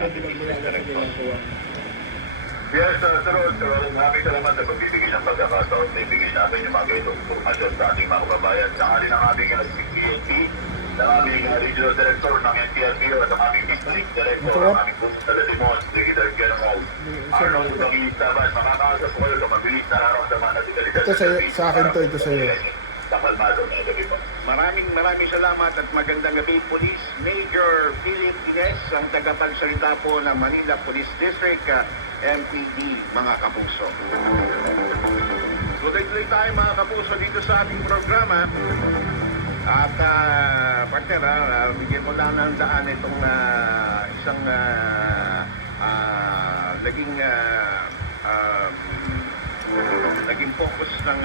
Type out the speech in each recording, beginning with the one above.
Yes, sir. Maraming salamat sa pagbibigay ng pagkakataon na ibigay namin yung mga ganitong informasyon sa ating mga kababayan. Sa ng aming PNP, ng aming Regional Director ng NPRPO at ang aming District Director, ang aming Coastal Limon, Brigadier General Arnold Bangistaban. Makakaasap po kayo sa mabilis na nararamdaman at ikalidad. Ito sa akin to, ito sa iyo. Maraming salamat at magandang gabi, Police Major Philip Ines, ang tagapagsalita po ng Manila Police District, MPD, mga kapuso. Tuloy-tuloy tayo mga kapuso dito sa ating programa. At partner, bigyan ko lang ng daan itong isang naging focus ng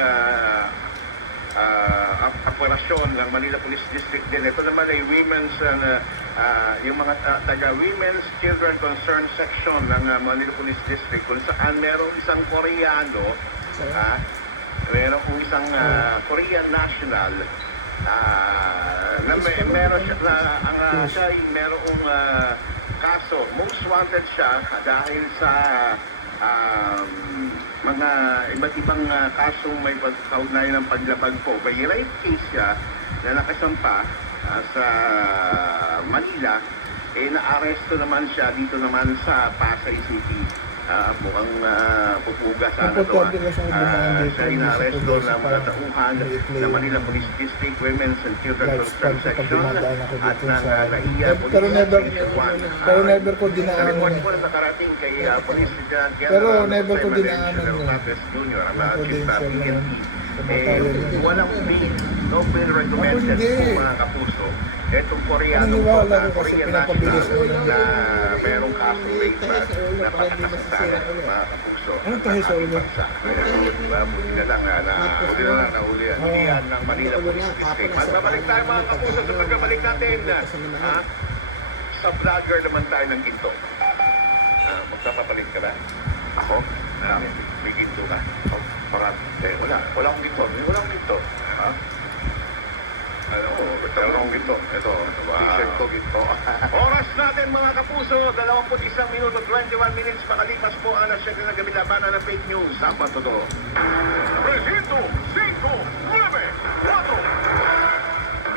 operasyon ng Manila Police District din. Ito naman ay women's, yung mga taga-Women's Children Concern Section ng Manila Police District, kung saan merong isang Koreano, merong isang Korean national, meron siya, merong kaso, most wanted siya dahil sa mga iba't ibang kasong may pagkaugnay ng paglabag po. May rape case siya na nakasampa sa Manila, na-aresto naman siya dito naman sa Pasay City. Mukhang pupuga sana doon. Siya ina-aresto ng mga tauhan ng Manila Police District Women's and Children Concern Section at ng NAIA Police District 1. Pero never ko dinaanan. Report po na nakarating kay Police General Pero never ko dinaanan yun. Junior, ang Chief of PNP. Walang bail, no bail recommended po mga kapuso. Itong Koreano po, Korean national na merong kasong rape na patakasasanan, mga kapuso. Anong tayo sa ulo? Buti na lang nahuli yan ng Manila Police District. Magbabalik tayo mga kapuso sa pagbabalik natin. Sa vlogger naman tayo ng ginto. Magpapapalit ka ba? Ako? May ginto ka? Wala akong ginto. Wala akong ginto. Meron akong ginto. Ito, t-shirt ko ginto. Oras natin mga kapuso, 21 minuto, 21 minutes, makalipas po ang alas 7 ng gabi, labanan ng fake news. Dapat totoo. Presinto, 5, 9, 4.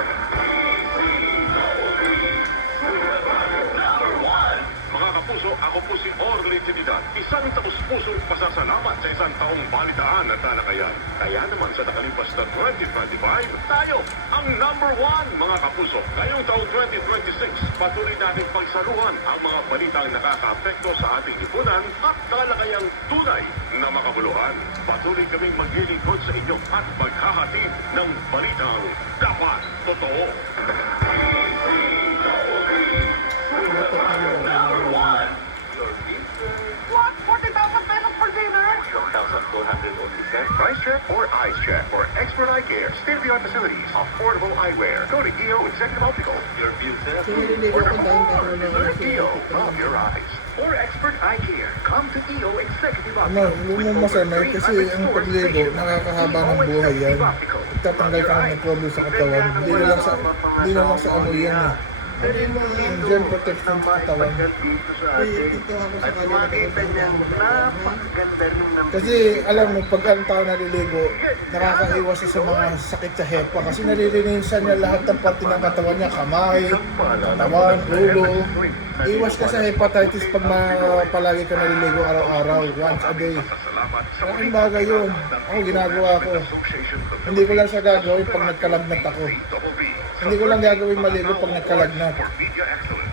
Mga kapuso, ako po si Orly Trinidad. Isang tapos-pusong pasasalamat sa isang taong balitaan at talakayan. Kaya naman sa nakalipas na 2025, tayo ang number 1, mga kapuso. Ngayong taong 2026, patuloy natin pagsaluhan ang mga balitang nakaka-apekto sa ating lipunan at talakayang tunay na makabuluhan. Patuloy kaming maglilingkod sa inyo at maghahatid ng balitang dapat totoo. What? 40,000 pesos per dinner? 4,400 only cents. Price check or eyes check for expert eye care. State-of-the-art facilities. Affordable eyewear. Go to EO Executive Optical. Your view says EO of your eyes. For expert eye care, come to EO Executive Optical. Hindi mo masanay kasi ang pagligo, nakakahaba ng buhay yan. Tatanggal ka ng problem sa katawan. Hindi na lang sa amoy yan eh. Germ protection sa katawan. Kasi alam mo, pag ang tao naliligo, nakakaiwas sa mga sakit sa hepa. Kasi nalilinisan niya lahat ng parte ng katawan niya. Kamay, katawan, ulo. Iwas ka sa hepatitis pag palagi ka naliligo araw-araw, once a day. Ang bagay yun. Ako, ginagawa ko. Hindi ko lang siya gagawin pag nagkalagnat ako. Hindi ko lang gagawin maligo pag nagkalagnat.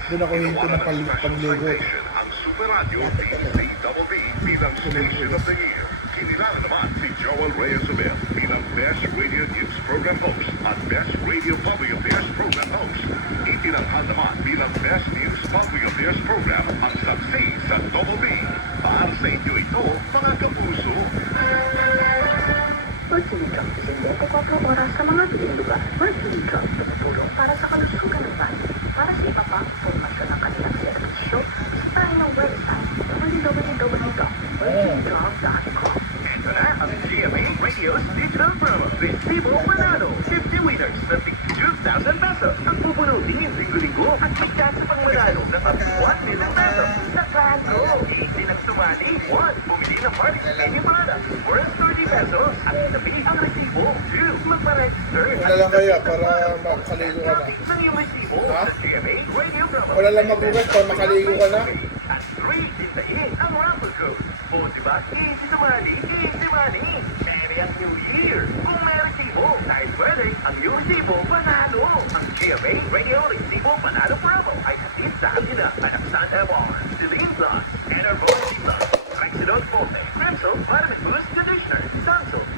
Doon ako hinto ng pagligo. Ang Super Radio DZBB bilang Station of the Year. Kinilala naman si Joel Reyes-Abel bilang Best Radio News Program Host at Best Radio Public Affairs Program Host. Itinanghal naman bilang Best News Public Affairs Program ang saksi sa Double B. Para sa inyo ito, mga kapuso. Magsilikang 24 oras sa mga piling lugar. Magsilikang tumutulong para sa kalusugan ng bayan. Para sa iba pang impormasyon ng kanilang serbisyo, visitahin ang website www.magsilikang.com. Ito na ang GMA Radio's digital promo. Resibo Manalo, 50 winners na 2,000 pesos. Ang pupunutin yung linggo-linggo at may chance pang manalo na 1 million pesos. Wala lang kaya para makaligo ka na. Ha? Wala lang magugas para makaligo ka na. At 3 sintayin ang raffle code. O diba, easy na money. Merry ang New Year. Kung may resibo, kahit pwede, ang new resibo, panalo. Ang GMA Radio